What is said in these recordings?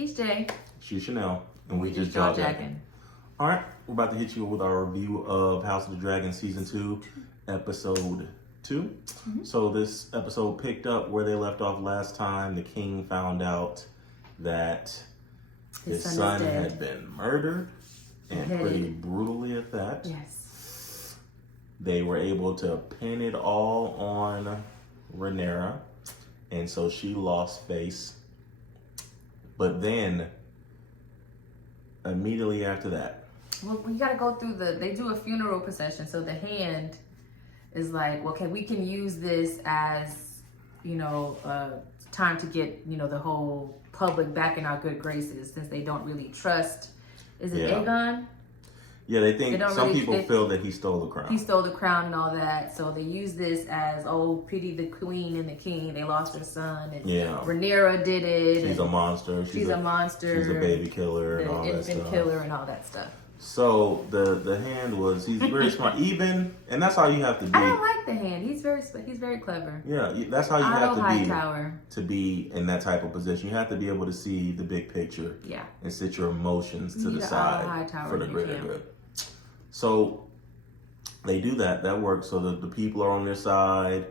He's Jay. She's Chanel. And we just jawjackin. All right, we're about to hit you with our review of House of the Dragon Season 2, Episode 2. Mm-hmm. So this episode picked up where they left off last time. The king found out that his son had been murdered, and pretty brutally at that. Yes. They were able to pin it all on Rhaenyra, and so she lost face. But then, immediately after that, well, we got to go through they do a funeral procession. So the hand is like, okay, we can use this as, time to get, the whole public back in our good graces, since they don't really trust. Is it Aegon? Yeah, they think some people feel that he stole the crown. He stole the crown and all that. So they use this as, pity the queen and the king. They lost their son. And Rhaenyra did it. She's a monster. She's a monster. She's a baby killer and all that stuff. Infant killer and all that stuff. So the hand he's very smart. And that's how you have to be. I don't like the hand. He's very clever. Yeah, that's how you have to be. Hightower. To be in that type of position. You have to be able to see the big picture. Yeah. And set your emotions to the side for the greater good. So they do that. That works. So the people are on their side.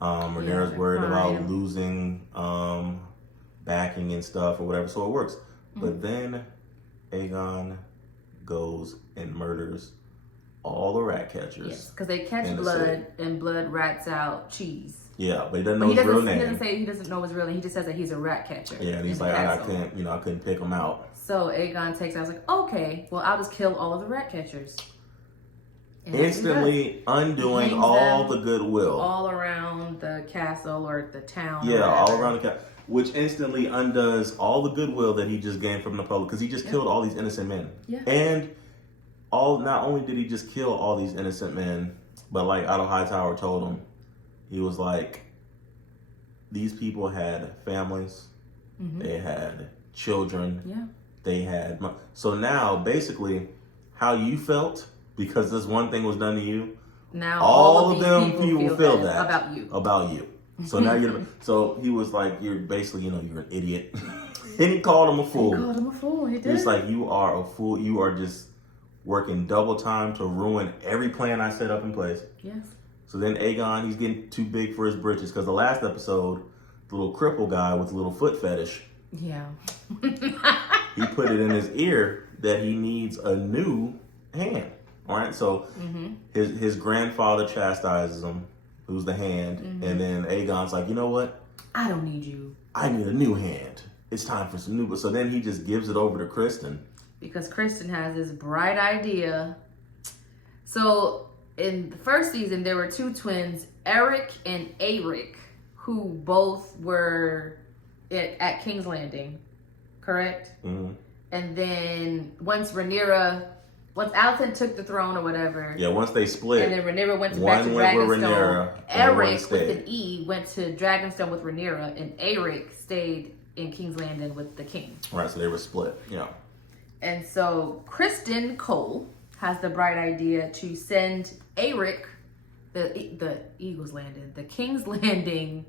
Rhaenyra's worried about losing backing and stuff or whatever. So it works. Mm-hmm. But then Aegon goes and murders all the rat catchers. Yes, because they catch blood and blood rats out cheese. Yeah, but he doesn't know his real name. He doesn't know his real name. He just says that he's a rat catcher. Yeah, and he's like, I couldn't pick him out. So Aegon takes. I was like, okay, well, I'll just kill all of the rat catchers. And instantly undoing all the goodwill. All around the castle or the town. Yeah, all around the castle. Which instantly undoes all the goodwill that he just gained from the public. Because he just killed all these innocent men. Yeah. And not only did he just kill all these innocent men, but like Otto Hightower told him, he was like, these people had families. Mm-hmm. They had children. Yeah. They had... So now, basically, how you felt... Because this one thing was done to you. Now all of them people feel that about you. So now so he was like, you're basically, you're an idiot. And he called him a fool. He called him a fool. He did. He's like, you are a fool. You are just working double time to ruin every plan I set up in place. Yes. So then Aegon, he's getting too big for his britches. Because the last episode, the little cripple guy with the little foot fetish. Yeah. He put it in his ear that he needs a new hand. All right, so his grandfather chastises him, who's the hand, and then Aegon's like, you know what? I don't need you. I need a new hand. It's time for some new. So then he just gives it over to Kristen. Because Kristen has this bright idea. So in the first season, there were two twins, Eric and Aeric, who both were at King's Landing, correct? Mm-hmm. And then once Alicent took the throne or whatever. Yeah, once they split. And then Rhaenyra went back to Dragonstone. Eric with an E went to Dragonstone with Rhaenyra, and Aeric stayed in King's Landing with the king. Right, so they were split, yeah. And so Kristen Cole has the bright idea to send Aeric, the Eagle's Landing, the King's Landing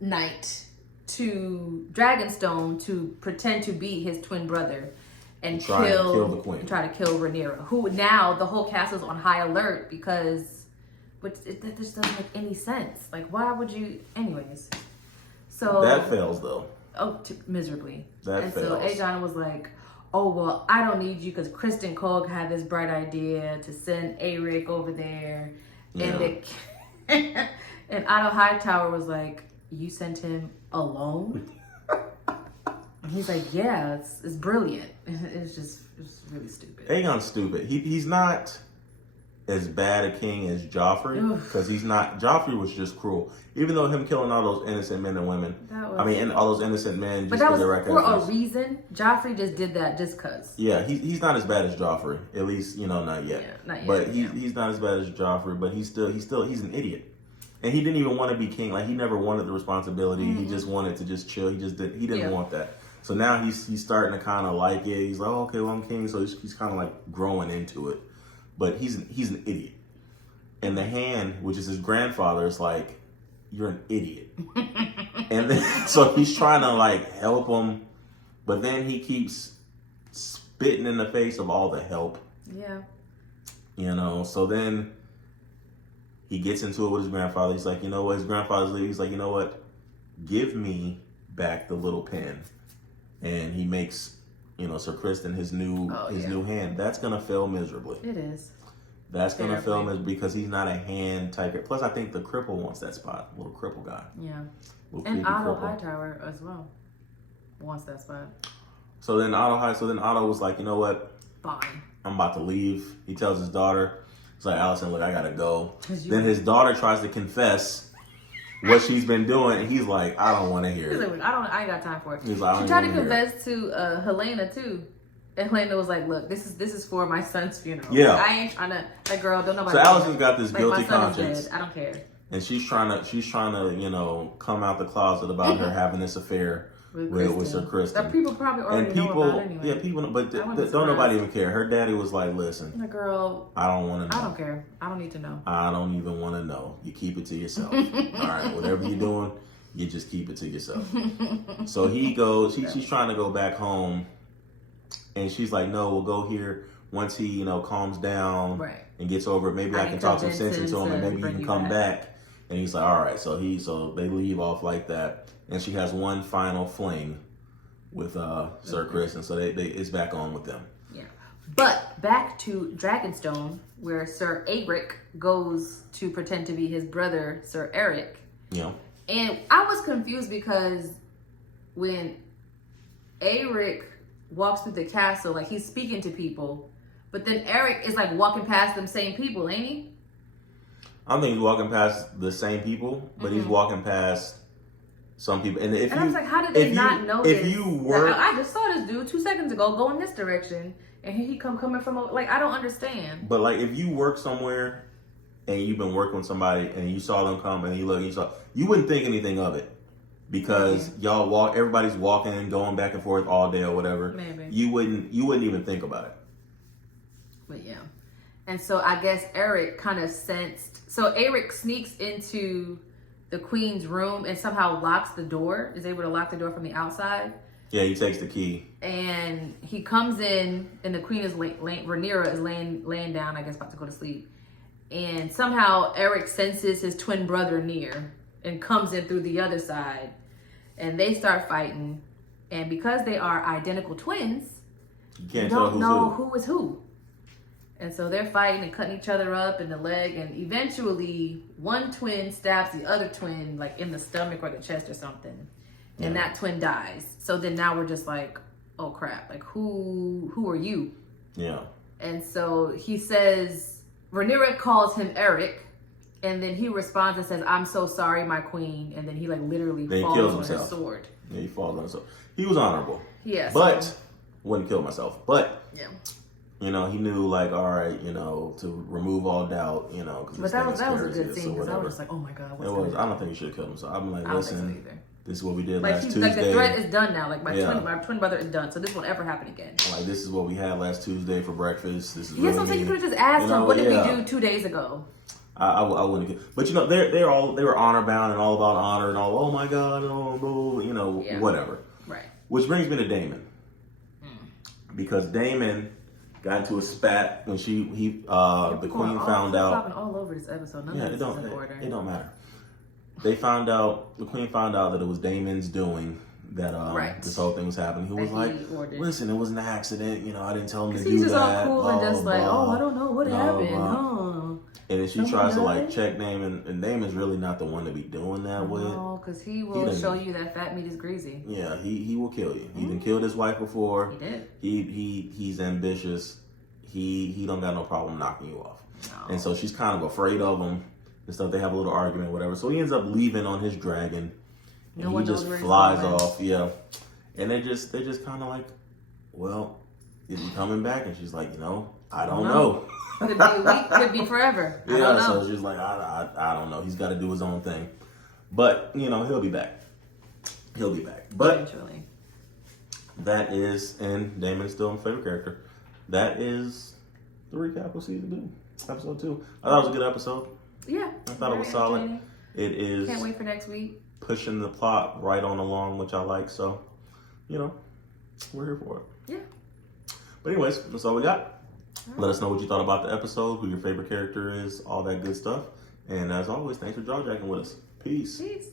knight, to Dragonstone to pretend to be his twin brother. And try to kill the queen. Try to kill Rhaenyra, who now the whole castle's on high alert because, that just doesn't make any sense. Like, why would you? Anyways, so that fails though. Miserably. That fails. So Aegon was like, "Oh well, I don't need you," because Kristen Cole had this bright idea to send Aeric over there, and and Otto Hightower was like, "You sent him alone." He's like, yeah, it's brilliant. It's really stupid. Aegon's stupid. He's not as bad a king as Joffrey, because he's not. Joffrey was just cruel. Even though him killing all those innocent men and women. And all those innocent men just because they're for a reason. Joffrey just did that just because. Yeah, he's not as bad as Joffrey. At least, not yet. Yeah, not yet. But he's not as bad as Joffrey, but he's an idiot. And he didn't even want to be king. Like, he never wanted the responsibility. Mm-hmm. He just wanted to just chill. He didn't want that. So now he's starting to kind of like it. He's like, oh, okay, well, I'm king. So he's kind of like growing into it. But he's an idiot. And the hand, which is his grandfather, is like, you're an idiot. And then, so he's trying to like help him, but then he keeps spitting in the face of all the help. Yeah. You know, so then he gets into it with his grandfather. He's like, you know what? His grandfather's leaving. He's like, you know what? Give me back the little pen. And he makes, you know, Sir Kristen his new hand. That's gonna fail miserably. It is. That's gonna fail miserably because he's not a hand type. Plus, I think the cripple wants that spot. Little cripple guy. Yeah. And Otto Hightower as well wants that spot. So then Otto was like, you know what? Fine. I'm about to leave. He tells his daughter, he's like, Allison, look, I gotta go. Then his daughter tries to confess what she's been doing, and he's like, I don't want to hear it. Like, I ain't got time for it. He's like, she tried to confess to Helena too, and Helena was like, look, this is for my son's funeral. Yeah, I ain't trying to. That girl don't know about. So Allison's got this guilty my son conscience. is dead. I don't care. And she's trying to, you know, come out the closet about her having this affair with Sir Kristen. People probably already know about it anyway. Yeah, people, but don't nobody even care. Her daddy was like, listen, the girl, I don't want to know. I don't care. I don't need to know. I don't even want to know. You keep it to yourself. All right, whatever you're doing, you just keep it to yourself. So he goes, she's trying to go back home, and she's like, no, we'll go here once he, you know, calms down and gets over it. Maybe I can talk some sense into him, and maybe you can come back. And he's like, all right. So they leave off like that. And she has one final fling with Sir Kristen. So it's back on with them. Yeah. But back to Dragonstone, where Sir Eric goes to pretend to be his brother, Sir Eric. Yeah. And I was confused because when Eric walks through the castle, like he's speaking to people, but then Eric is like walking past them same people, ain't he? I don't think he's walking past the same people, but he's walking past some people. And I was like, how did they not notice? If you work, I just saw this dude 2 seconds ago go in this direction, and he coming from like I don't understand. But like if you work somewhere and you've been working with somebody and you saw them come and you wouldn't think anything of it because everybody's walking and going back and forth all day or whatever. Maybe you wouldn't even think about it. But yeah. And so I guess Eric kind of sensed. So Eric sneaks into the queen's room and somehow locks the door. Is able to lock the door from the outside. Yeah, he takes the key. And he comes in, and the queen is Rhaenyra is laying down, I guess, about to go to sleep. And somehow Eric senses his twin brother near and comes in through the other side. And they start fighting. And because they are identical twins, you don't know who is who. And so they're fighting and cutting each other up in the leg. And eventually, one twin stabs the other twin, like in the stomach or the chest or something. And that twin dies. So then now we're just like, oh crap. Like, who are you? Yeah. And so he says, Rhaenyra calls him Eric. And then he responds and says, I'm so sorry, my queen. And then he like literally falls on his sword. Yeah, he falls on his sword. He was honorable. Yeah. But, wouldn't kill myself. But, yeah. You know, he knew, like, all right, you know, to remove all doubt, you know. But that was a good scene because I was just like, oh my God, what's going on? I don't think he should have killed himself. I'm like, listen, this is what we did like last Tuesday. Like, the threat is done now. Like, my twin brother is done, so this won't ever happen again. Like, this is what we had last Tuesday for breakfast. This is yes, I'm saying you could have just asked him, what did we do 2 days ago? I wouldn't have. But, you know, they were honor bound and all about honor and all, oh my God, you know, whatever. Right. Which brings me to Daemon. Because Daemon got into a spat when the queen found out. All over this episode. None of this is in order. It don't matter. The queen found out that it was Daemon's doing that this whole thing was happening. He was like, listen, it was an accident. You know, I didn't tell him to do that. He's just all cool and just like, oh, I don't know what happened. And then she tries to like check Daemon, and Daemon's really not the one to be doing that with. No, because he will show you that fat meat is greasy. Yeah, he will kill you. He done killed his wife before. He did. He's ambitious. He don't got no problem knocking you off. No. And so she's kind of afraid of him and stuff. They have a little argument, whatever. So he ends up leaving on his dragon. And he just flies off. Yeah. And they're just kind of like, well, is he coming back? And she's like, you know, I don't know. Could be a week, could be forever. I don't know. So she's like, I don't know. He's got to do his own thing. But, you know, he'll be back. But eventually. That is, and Daemon's still my favorite character. That is the recap of season 2, episode 2. I thought it was a good episode. Yeah. I thought it was solid. It is. Can't wait for next week. Pushing the plot right on along, which I like. So, you know, we're here for it. Yeah. But anyways, that's all we got. Let us know what you thought about the episode, who your favorite character is, all that good stuff. And as always, thanks for jawjacking with us. Peace. Peace.